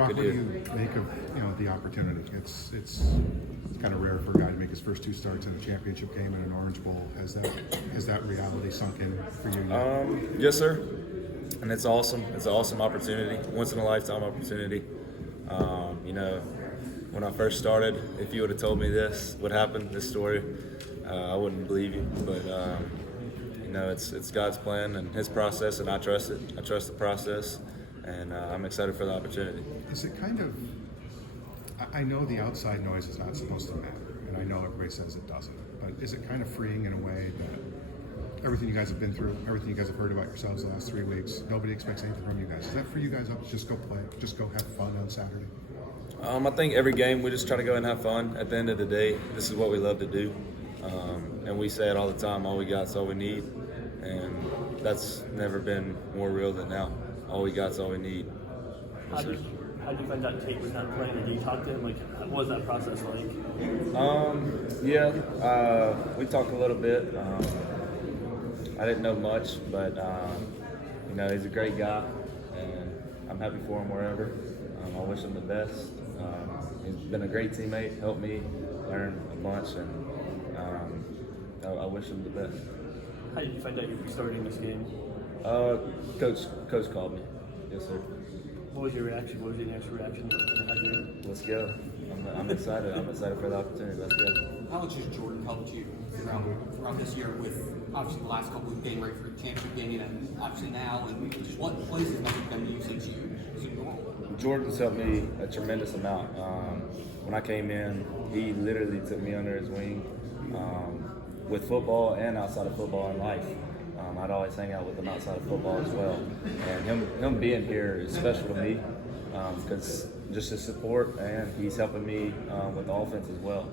Brock, what do you make of the opportunity? It's kind of rare for a guy to make his first 2 starts in a championship game in an Orange Bowl. Has that reality sunk in for you yet? Yes, sir. And it's awesome. It's an awesome opportunity, once in a lifetime opportunity. When I first started, if you would have told me this would happen, this story, I wouldn't believe you. But it's God's plan and His process, and I trust it. I trust the process, and I'm excited for the opportunity. Is it kind of? I know the outside noise is not supposed to matter, and I know everybody says it doesn't. But is it kind of freeing in a way that everything you guys have been through, everything you guys have heard about yourselves the last 3 weeks, nobody expects anything from you guys? Is that for you guys up to just go play, just go have fun on Saturday? I think every game we just try to go and have fun. At the end of the day, this is what we love to do. And we say it all the time, all we got is all we need. And that's never been more real than now. All we got is all we need. How did you find out Tate was not playing? Did you talk to him? What was that process like? We talked a little bit. I didn't know much, but he's a great guy, and I'm happy for him wherever. I wish him the best. He's been a great teammate, helped me learn a bunch, and I wish him the best. How did you find out you were starting this game? Coach called me. Yes, sir. What was your reaction? What was your initial reaction? Let's go. I'm excited. I'm excited for the opportunity. Let's go. How much has Jordan helped you throughout this year with obviously the last couple of getting ready for the championship game and obviously now, and just what plays has been to you since you normal? Jordan's helped me a tremendous amount. When I came in, he literally took me under his wing with football and outside of football in life. I'd always hang out with him outside of football as well. And him being here is special to me because just his support, and he's helping me with the offense as well.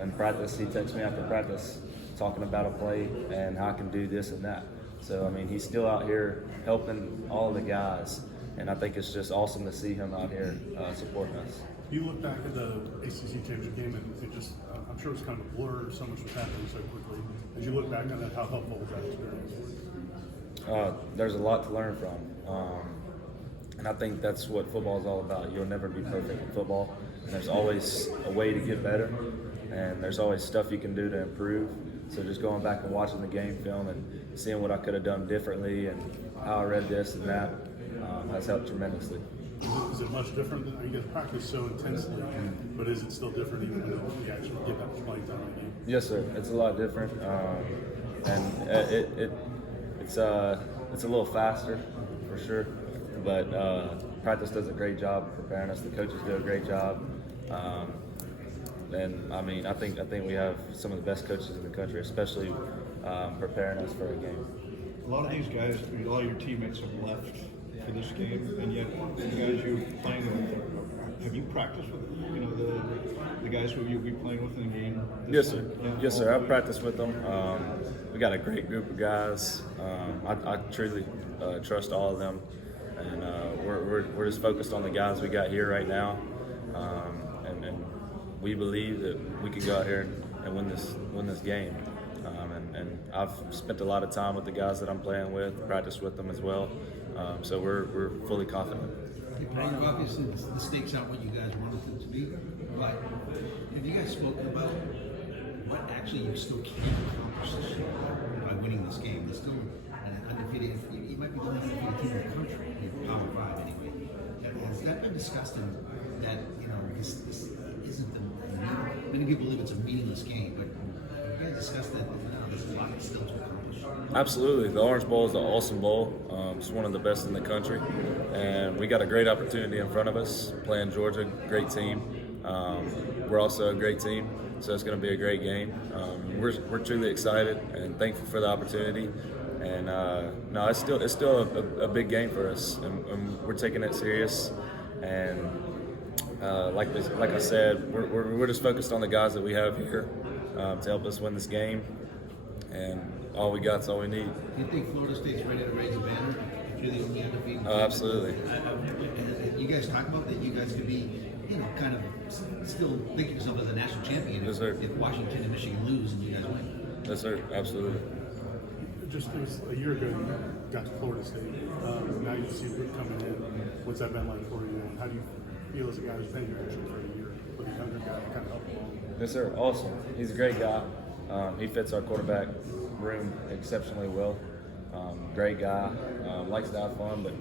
In practice, he texts me after practice talking about a play and how I can do this and that. So, he's still out here helping all the guys, and I think it's just awesome to see him out here supporting us. You look back at the ACC championship game, and it just, I'm sure it was kind of a blur. So much was happening so quickly. As you look back on that, how helpful was that experience? There's a lot to learn from. And I think that's what football is all about. You'll never be perfect in football. There's always a way to get better, and there's always stuff you can do to improve. So just going back and watching the game film and seeing what I could have done differently and how I read this and that has helped tremendously. Is it much different than you guys practice so intensely, but is it still different even when you actually get that much playing time in the game? Yes, sir. It's a lot different, and it's a little faster for sure. But practice does a great job preparing us. The coaches do a great job, and I think we have some of the best coaches in the country, especially preparing us for a game. A lot of these guys, a lot of your teammates have left for this game, and yet the guys you're playing with, have you practiced with the guys who you'll be playing with in the game? Yes, sir. Yeah. Yes, sir. I've practiced with them. We got a great group of guys. I truly trust all of them, and we're just focused on the guys we got here right now, and we believe that we can go out here and win this game. And I've spent a lot of time with the guys that I'm playing with, practiced with them as well. So we're fully confident. Obviously, the stakes aren't what you guys wanted them to be, but have you guys spoken about what actually you still can accomplish this year by winning this game? There's still an undefeated, you might be the most undefeated team in the country, in Power 5 anyway. Has that been discussed in that, this isn't many people believe it's a meaningless game, but you guys discussed that there's a lot still to accomplish? Absolutely. The Orange Bowl is the awesome bowl. It's one of the best in the country. And we got a great opportunity in front of us, playing Georgia, great team. We're also a great team, so it's going to be a great game. We're truly excited and thankful for the opportunity. And no, it's still a big game for us, and we're taking it serious. And like I said, we're just focused on the guys that we have here to help us win this game. And all we got's all we need. Do you think Florida State's ready to raise a banner if you're the only undefeated? Oh, absolutely. You guys talk about that you guys could be, kind of still think of yourself as a national champion Yes, sir. if Washington and Michigan lose and you guys win. Yes, sir. Absolutely. Just it was a year ago you got to Florida State. Now you see Rick coming in. What's that been like for you? And how do you feel as a guy who's been here actually for a year with a younger guy to kind of help along? Yes, sir. Awesome. He's a great guy. He fits our quarterback room exceptionally well. Great guy. Likes to have fun, but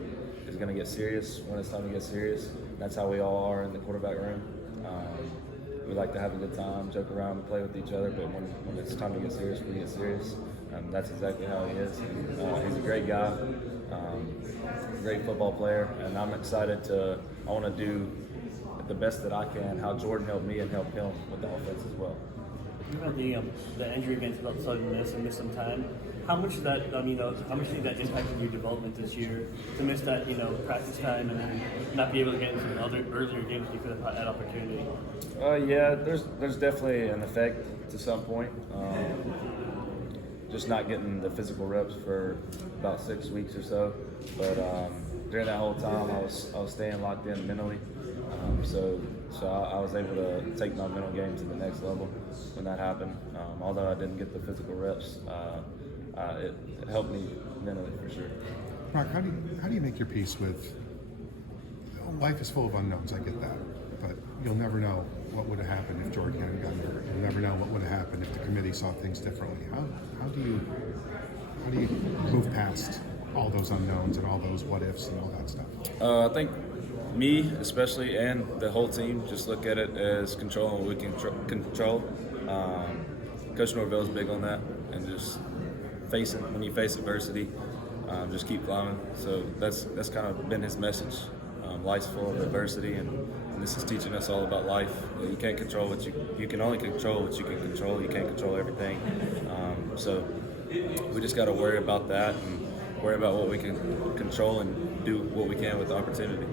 is going to get serious when it's time to get serious. That's how we all are in the quarterback room. We like to have a good time, joke around, and play with each other, but when it's time to get serious, we get serious. That's exactly how he is. He's a great guy, great football player, and I'm excited I want to do the best that I can, how Jordan helped me and help him with the offense as well. You had the injury against about suddenness and missed some time. How much of that, how much do you think that impacted your development this year to miss that, practice time and then not be able to get into the other earlier games you could have had opportunity? Yeah, there's definitely an effect to some point. Just not getting the physical reps for about 6 weeks or so, but during that whole time, I was staying locked in mentally. So I was able to take my mental game to the next level when that happened. Although I didn't get the physical reps, it helped me mentally for sure. Mark, how do you make your peace with life is full of unknowns? I get that, but you'll never know what would have happened if Jordan hadn't gotten hurt. You'll never know what would have happened if the committee saw things differently. How do you move past all those unknowns and all those what ifs and all that stuff? I think me especially and the whole team just look at it as controlling what we can control. Coach Norvell's big on that, and just when you face adversity, just keep climbing. So that's kind of been his message. Life's full of adversity, and this is teaching us all about life. You can't control what you can only control what you can control. You can't control everything. So we just got to worry about that and worry about what we can control and do what we can with the opportunity.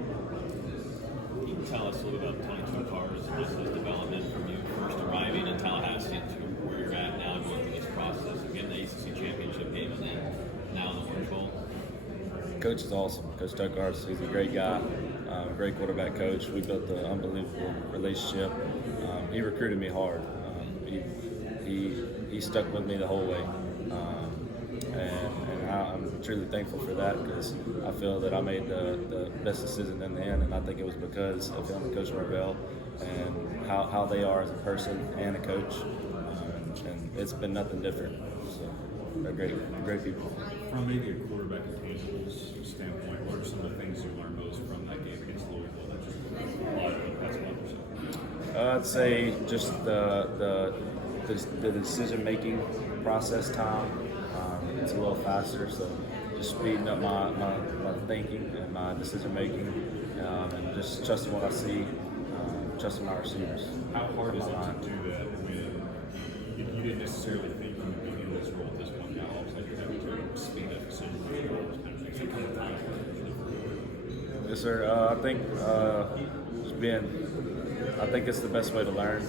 Can you tell us a little bit about 22 Cars, just his development from you first arriving in Tallahassee to where you're at now, going through this process of getting the ACC championship game and then now the Orange Bowl? Coach is awesome. Coach Tuckars, he's a great guy, great quarterback coach. We built an unbelievable relationship. He recruited me hard. He stuck with me the whole way. And I'm truly thankful for that because I feel that I made the best decision in the end, and I think it was because of him and Coach Norvell and how they are as a person and a coach. And it's been nothing different. So they're great people. From maybe a quarterback intangibles standpoint, what are some of the things you learned most from that game against Louisville that just applied to the past month or so? I'd say just the decision-making process time. It's a little faster, so just speeding up my thinking and my decision-making, and just trusting what I see, trusting my receivers. How hard is it to do that when you didn't necessarily think you would be in this role at this point? Now all of a sudden you're having to speed up decision-making. Yes, sir. I think I think it's the best way to learn.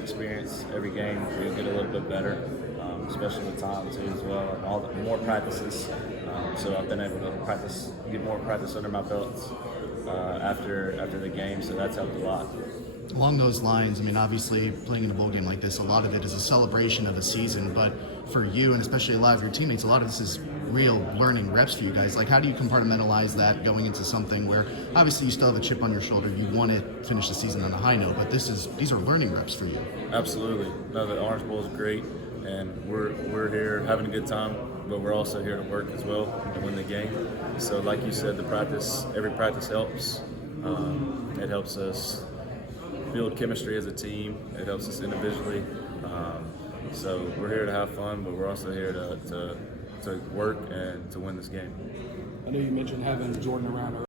Experience every game, we get a little bit better, especially with time too as well, and all the more practices. So I've been able to get more practice under my belts after the game. So that's helped a lot. Along those lines, I mean, obviously playing in a bowl game like this, a lot of it is a celebration of a season, but for you and especially a lot of your teammates, a lot of this is real learning reps for you guys. Like, how do you compartmentalize that going into something where obviously you still have a chip on your shoulder, you want to finish the season on a high note, but these are learning reps for you? Absolutely. No, the Orange Bowl is great, and we're here having a good time, but we're also here to work as well and win the game. So like you said, every practice helps. It helps us build chemistry as a team. It helps us individually. So we're here to have fun, but we're also here to work and to win this game. I know you mentioned having Jordan around